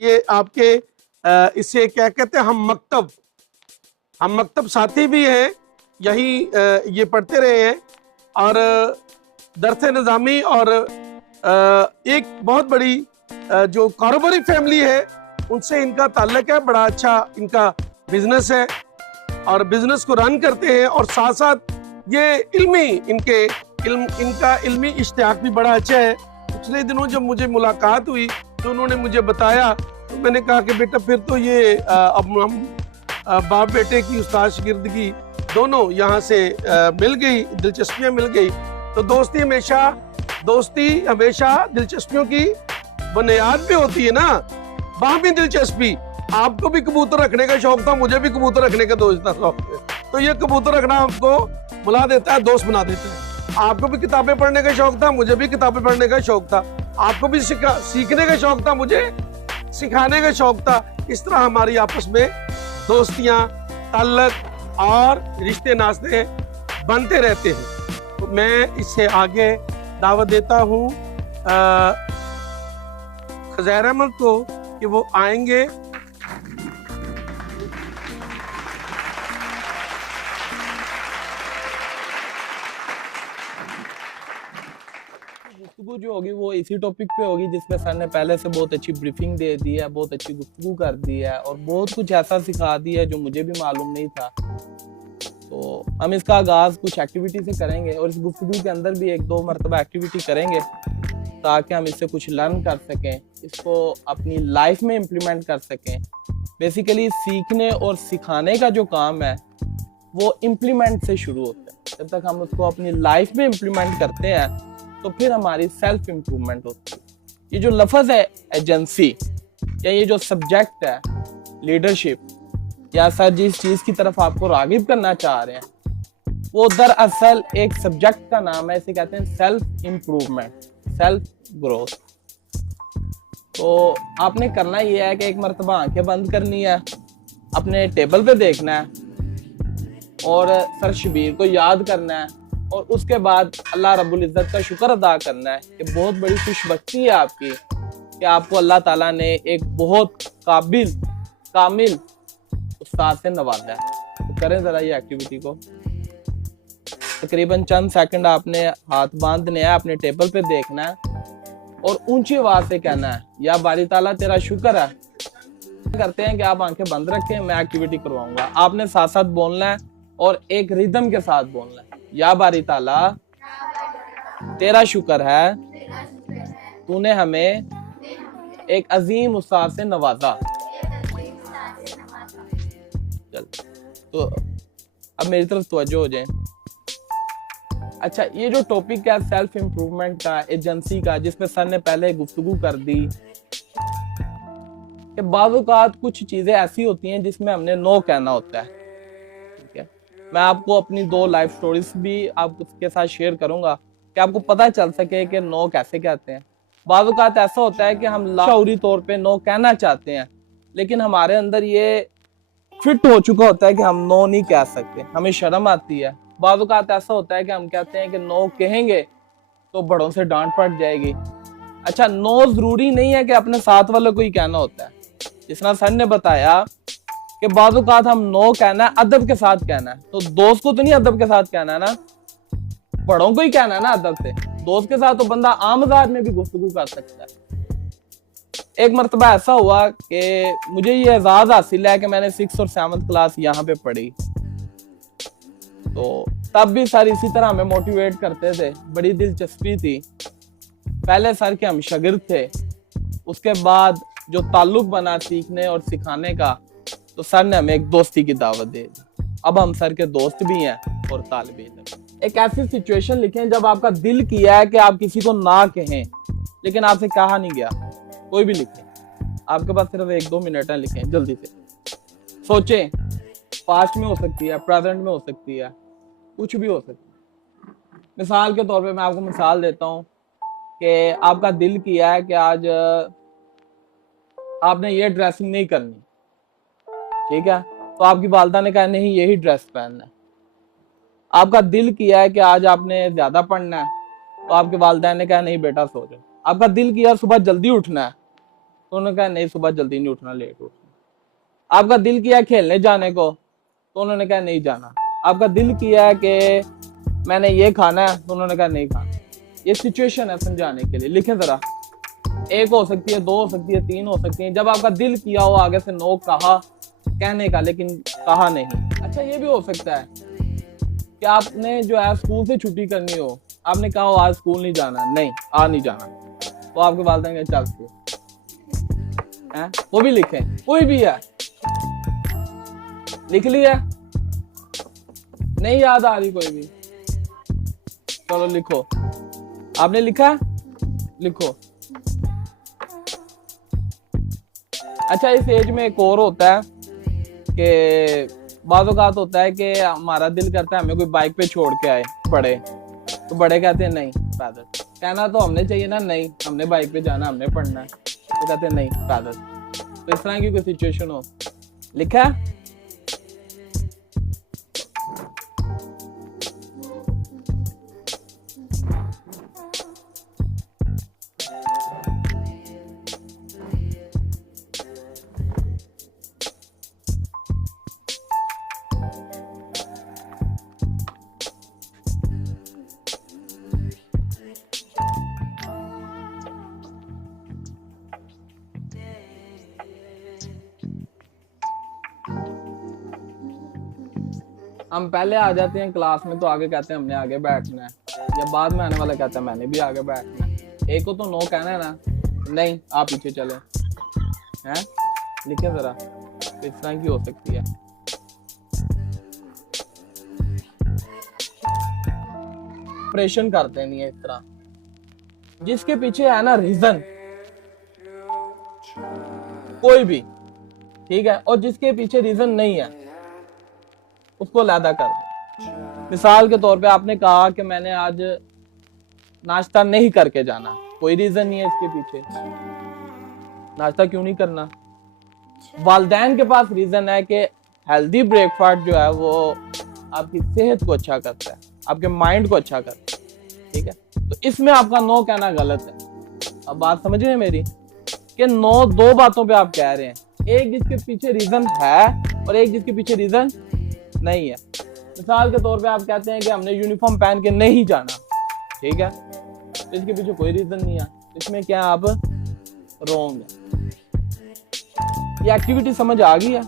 ये आपके इसे क्या कहते हैं, हम मकतब साथी भी हैं, यही ये पढ़ते रहे हैं। और दरस निज़ामी और एक बहुत बड़ी जो कारोबारी फैमिली है उनसे इनका ताल्लुक है, बड़ा अच्छा इनका बिजनेस है और बिजनेस को रन करते हैं। और साथ साथ ये इनका इल्मी इश्तियाक भी बड़ा अच्छा है। पिछले दिनों जब मुझे मुलाकात हुई तो उन्होंने मुझे बताया, तो मैंने कहा कि बेटा फिर तो ये अब हम बाप बेटे की उस्ताद शागिर्दगी दोनों यहाँ से मिल गई, दिलचस्पियाँ मिल गई। तो दोस्ती हमेशा दिलचस्पियों की बुनियाद पे होती है ना। वहाँ भी दिलचस्पी, आपको भी कबूतर रखने का शौक था, मुझे भी कबूतर रखने का दोस्त था शौक है। तो ये कबूतर रखना आपको बुला देता है, दोस्त बना देता है। आपको भी किताबें पढ़ने का शौक था, मुझे भी किताबें पढ़ने का शौक था। आपको भी सीखने का शौक था, मुझे सिखाने का शौक था। इस तरह हमारी आपस में दोस्तियां, ताल्लुक और रिश्ते नाते बनते रहते हैं। तो मैं इससे आगे दावत देता हूँ खजैर अहमद को कि वो आएंगे। गुफ्तगू जो होगी वो इसी टॉपिक पे होगी जिसमें सर ने पहले से बहुत अच्छी ब्रीफिंग दे दी है, बहुत अच्छी गुफ्तगू कर दी है और बहुत कुछ ऐसा सिखा दिया है जो मुझे भी मालूम नहीं था। तो हम इसका आगाज कुछ एक्टिविटी से करेंगे और इस गुफ्तगू के अंदर भी 1-2 मरतबा एक्टिविटी करेंगे ताकि हम इससे कुछ लर्न कर सकें, इसको अपनी लाइफ में इम्प्लीमेंट कर सकें। बेसिकली सीखने और सिखाने का जो काम है वो इम्प्लीमेंट से शुरू होता है। जब तक हम उसको अपनी लाइफ में इम्प्लीमेंट करते हैं तो फिर हमारी सेल्फ इम्प्रूवमेंट होती है। ये जो लफ्ज़ है एजेंसी या ये जो सब्जेक्ट है लीडरशिप, या सर जिस चीज़ की तरफ आपको रागिब करना चाह रहे हैं वो दरअसल एक सब्जेक्ट का नाम है, इसे कहते हैं सेल्फ इम्प्रूवमेंट, सेल्फ ग्रोथ। तो आपने करना ये है कि एक मरतबा आंखें बंद करनी है, अपने टेबल पे देखना है और सर शबीर को याद करना है और उसके बाद अल्लाह रब्बुल इज़्ज़त का शुक्र अदा करना है कि बहुत बड़ी खुशबख्ती है आपकी कि आपको अल्लाह ताला ने एक बहुत कामिल उस्ताद से नवाजा है। तो करें ज़रा ये एक्टिविटी को। तकरीबन चंद सेकंड आपने हाथ बांधने हैं, अपने टेबल पे देखना है और ऊंची आवाज से कहना है, या बारी ताला तेरा शुक्र है। करते हैं कि आप आंखें बंद रखें, मैं एक्टिविटी करवाऊंगा, आपने साथ साथ बोलना है और एक रिदम के साथ बोलना है। या बारी ताला तेरा शुक्र है, तूने हमें एक अजीम उस्ताद से नवाजा। चल, तो अब मेरी तरफ तवज्जो हो जाए। अच्छा, ये जो टॉपिक है सेल्फ इम्प्रूवमेंट का, एजेंसी का, जिसमें सर ने पहले गुफ्तगू कर दी कि बाज़ औक़ात कुछ चीज़ें ऐसी होती हैं जिसमें हमने नो कहना होता है। ठीक है, मैं आपको अपनी 2 लाइफ स्टोरीज भी आपके साथ शेयर करूंगा कि आपको पता चल सके कि नो कैसे कहते हैं। बाज़ औक़ात ऐसा होता है कि हम लाशऊरी तौर पे नो कहना चाहते हैं लेकिन हमारे अंदर ये फिट हो चुका होता है कि हम नो नहीं कह सकते, हमें शर्म आती है। बाज़ औक़ात ऐसा होता है कि हम कहते हैं कि नो कहेंगे तो बड़ों से डांट पड़ जाएगी। अच्छा, नो जरूरी नहीं है कि अपने साथ वालों को ही कहना होता है। जिस तरह सर ने बताया कि बाज़ औक़ात हम नो कहना है, अदब के साथ कहना है, तो दोस्त को तो नहीं अदब के साथ कहना है ना, बड़ों को ही कहना है ना अदब से। दोस्त के साथ तो बंदा आम मज़ाक में भी गुफ्तगू कर सकता है। एक मरतबा ऐसा हुआ कि मुझे ये एजाज़ हासिल है कि मैंने 6th और 7th क्लास यहाँ पे पढ़ी, तो तब भी सर इसी तरह हमें मोटिवेट करते थे, बड़ी दिलचस्पी थी। पहले सर के हम शागिर्द थे, उसके बाद जो ताल्लुक बना सीखने और सिखाने का, तो सर ने हमें एक दोस्ती की दावत दे दी। अब हम सर के दोस्त भी हैं और तालिब इल्म। एक ऐसी सिचुएशन लिखें जब आपका दिल किया है कि आप किसी को ना कहें लेकिन आपसे कहा नहीं गया। कोई भी लिखें, आपके पास सिर्फ 1-2 मिनट है, लिखें जल्दी से। सोचें, पास्ट में हो सकती है, प्रेजेंट में हो सकती है, कुछ भी हो सकता है। मिसाल के तौर पे मैं आपको मिसाल देता हूँ कि आपका दिल किया है कि आज आपने ये ड्रेसिंग नहीं करनी, ठीक है, तो आपकी वालिदा ने कहा नहीं यही ड्रेस पहनना है। आपका दिल किया है कि आज आपने ज्यादा पढ़ना है, तो आपके वालिदा ने कहा नहीं बेटा सो जाओ। आपका दिल किया सुबह जल्दी उठना है, तो उन्होंने कहा नहीं सुबह जल्दी नहीं उठना, लेट उठना। आपका दिल किया खेलने जाने को, तो उन्होंने कहा नहीं जाना। आपका दिल किया कि मैंने ये खाना है, तो उन्होंने कहा नहीं खाना। ये सिचुएशन है समझाने के लिए, लिखें जरा। एक हो सकती है, दो हो सकती है, तीन हो सकती है। जब आपका दिल किया हो आगे से नो कहा कहने का, लेकिन कहा नहीं। अच्छा ये भी हो सकता है कि आपने जो है स्कूल से छुट्टी करनी हो, आपने कहा हो आज स्कूल नहीं जाना, नहीं आज नहीं जाना, तो आपके वालिदैन कहें चल स्कूल है, वो भी लिखें। कोई भी है, लिख लिया, नहीं याद आ रही कोई भी, चलो लिखो। आपने लिखा, लिखो। अच्छा इस एज में एक और होता है कि बाज़ औक़ात होता है कि हमारा दिल करता है हमें कोई बाइक पे छोड़ के आए पड़े, तो बड़े कहते हैं नहीं पैदल। कहना तो हमने चाहिए ना, नहीं हमने बाइक पे जाना, हमने पढ़ना है, तो कहते हैं नहीं पैदल। तो इस तरह की कोई सिचुएशन हो, लिखा है? हम पहले आ जाते हैं क्लास में, तो आगे कहते हैं हमने आगे बैठना है, या बाद में आने वाला कहता है मैंने भी आगे बैठना है। एक को तो नो कहना है ना, नहीं आप पीछे चले हैं, लिखे जरा। तो इस तरह की हो सकती है। ऑपरेशन करते नहीं है इस तरह, जिसके पीछे है ना रीजन कोई भी, ठीक है, और जिसके पीछे रीजन नहीं है उसको अलहदा कर दो। मिसाल के तौर पे आपने कहा कि मैंने आज नाश्ता नहीं करके जाना, कोई रीजन नहीं है इसके पीछे, नाश्ता क्यों नहीं करना। वालिदैन के पास रीजन है कि हेल्दी ब्रेकफास्ट जो है वो आपकी सेहत को अच्छा करता है, आपके माइंड को अच्छा करता है, ठीक है। तो इसमें आपका नो कहना गलत है। अब बात समझ रहे हैं मेरी, कि नो दो बातों पे आप कह रहे हैं, एक जिसके पीछे रीजन है और एक जिसके पीछे रीजन नहीं है। मिसाल के तौर पे आप कहते हैं कि हमने यूनिफॉर्म पहन के नहीं जाना, ठीक है, तो इसके पीछे कोई रीजन नहीं है, इसमें क्या आप रॉन्ग है। ये एक्टिविटी समझ आ गई है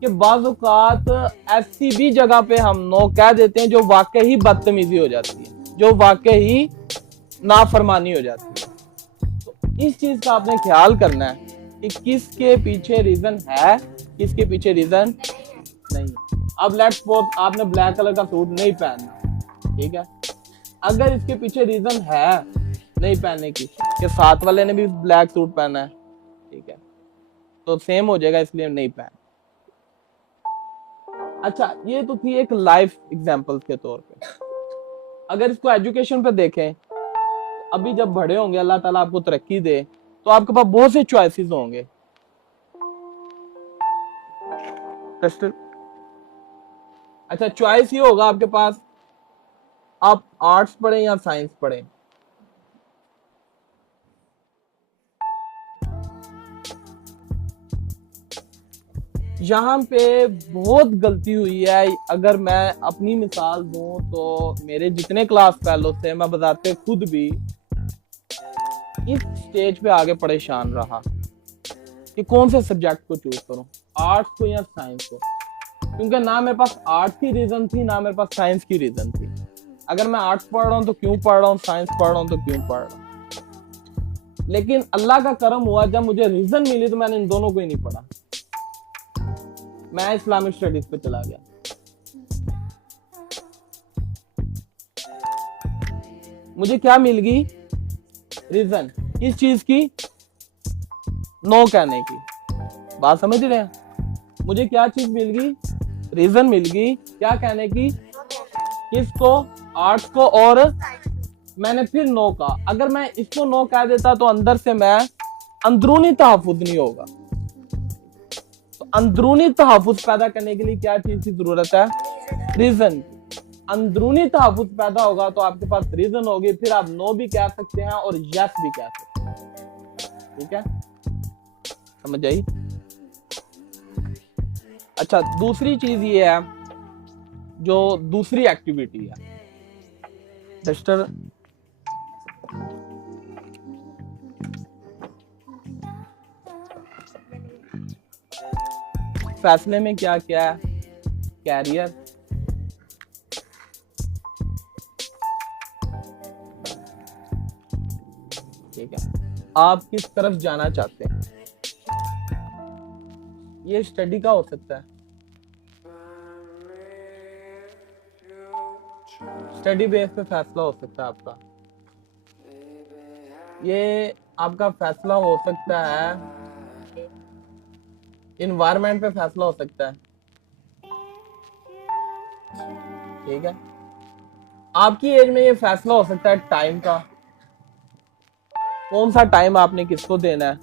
कि बाज़ औक़ात ऐसी भी जगह पे हम नो कह देते हैं जो वाकई ही बदतमीजी हो जाती है, जो वाकई ही नाफरमानी हो जाती है। तो इस चीज का आपने ख्याल करना है कि किसके पीछे रीजन है, किसके पीछे रीजन नहीं। अब लेट्स सपोज आपने ब्लैक कलर का सूट नहीं पहनना, ठीक है, अगर इसके पीछे रीजन है नहीं पहनने की, कि साथ वाले ने भी ब्लैक सूट पहना है, ठीक है, तो सेम हो जाएगा, इसलिए नहीं पहन। अच्छा ये तो थी एक लाइफ एग्जांपल के तौर पे। अगर इसको एजुकेशन पे देखें, अभी जब बड़े होंगे, अल्लाह ताला आपको तरक्की दे, तो आपके पास बहुत से चॉइसेस होंगे। अच्छा चॉइस ये होगा आपके पास, आप आर्ट्स पढ़ें या साइंस पढ़ें। यहाँ पे बहुत गलती हुई है। अगर मैं अपनी मिसाल दूं तो मेरे जितने क्लास फेलो थे, मैं बताते खुद भी इस स्टेज पे आगे परेशान रहा कि कौन से सब्जेक्ट को चूज करूं, आर्ट्स को या साइंस को, क्योंकि ना मेरे पास आर्ट्स की रीजन थी ना मेरे पास साइंस की रीजन थी। अगर मैं आर्ट्स पढ़ रहा हूं तो क्यों पढ़ रहा हूं, साइंस पढ़ रहा हूं तो क्यों पढ़ रहा हूं। लेकिन अल्लाह का करम हुआ, जब मुझे रीजन मिली तो मैंने इन दोनों को ही नहीं पढ़ा, मैं इस्लामिक स्टडीज पे चला गया। मुझे क्या मिल गई रीजन, किस चीज की, नो कहने की। बात समझ रहे हैं, मुझे क्या चीज मिल गई, रीजन मिल गई, क्या कहने की, किसको, आर्ट्स को, और मैंने फिर नो कहा। अगर मैं इसको नो कह देता तो अंदर से मैं अंदरूनी तहफ़्फ़ुज़ नहीं होगा। तो अंदरूनी तहफ़्फ़ुज़ पैदा करने के लिए क्या चीज की जरूरत है, रीजन। अंदरूनी तहफ़्फ़ुज़ पैदा होगा तो आपके पास रीजन होगी, फिर आप नो भी कह सकते हैं और यस भी कह सकते हैं, ठीक है। समझ आई? अच्छा, दूसरी चीज ये है, जो दूसरी एक्टिविटी है डस्टर, फैसले में क्या क्या है? कैरियर, ठीक है, आप किस तरफ जाना चाहते हैं, ये स्टडी का हो सकता है, स्टडी बेस पे फैसला हो सकता है आपका, ये आपका फैसला हो सकता है, इन्वायरमेंट पे फैसला हो सकता है, ठीक है, आपकी एज में ये फैसला हो सकता है टाइम का, कौन सा टाइम आपने किसको देना है,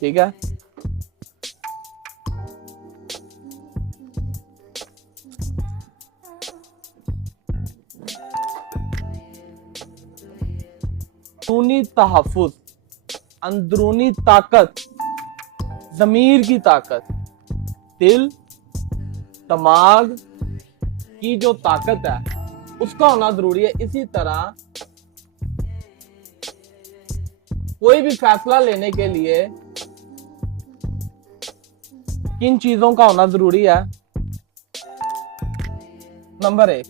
ठीक है, अंदरूनी तहफ़्फ़ुज़, अंदरूनी ताकत, ज़मीर की ताकत, दिल दिमाग की जो ताकत है उसका होना जरूरी है। इसी तरह कोई भी फैसला लेने के लिए किन चीजों का होना जरूरी है? नंबर 1,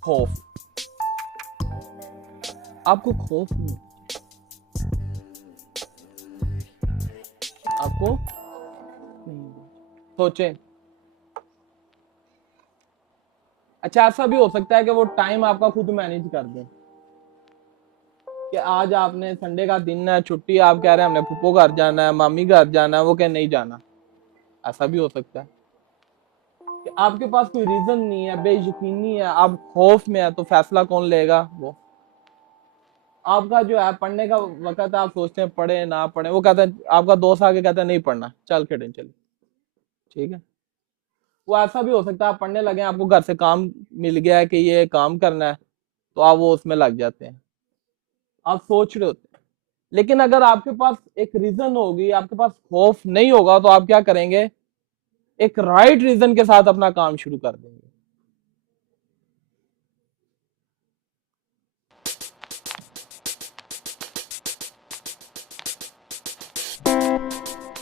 खौफ। आपको खौफ नहीं, आपको सोचें। अच्छा, ऐसा भी हो सकता है कि वो टाइम आपका खुद मैनेज कर दें, कि आज आपने संडे का दिन है, छुट्टी, आप कह रहे हैं हमने फूफो घर जाना है, मामी घर जाना है, वो कह नहीं जाना। ऐसा भी हो सकता है कि आपके पास कोई रीजन नहीं है, बेयकीनी है, आप खौफ में है, तो फैसला कौन लेगा? वो आपका जो है पढ़ने का वक्त, आप सोचते हैं पढ़े ना पढ़े, वो कहता है, आपका दोस्त आके कहता है नहीं पढ़ना, चल खेलें चलिए, ठीक है। वो ऐसा भी हो सकता है आप पढ़ने लगे, आपको घर से काम मिल गया है कि ये काम करना है, तो आप वो उसमें लग जाते हैं, आप सोच रहे होते हैं। लेकिन अगर आपके पास एक रीजन होगी, आपके पास खौफ नहीं होगा, तो आप क्या करेंगे? एक राइट रीजन के साथ अपना काम शुरू कर देंगे।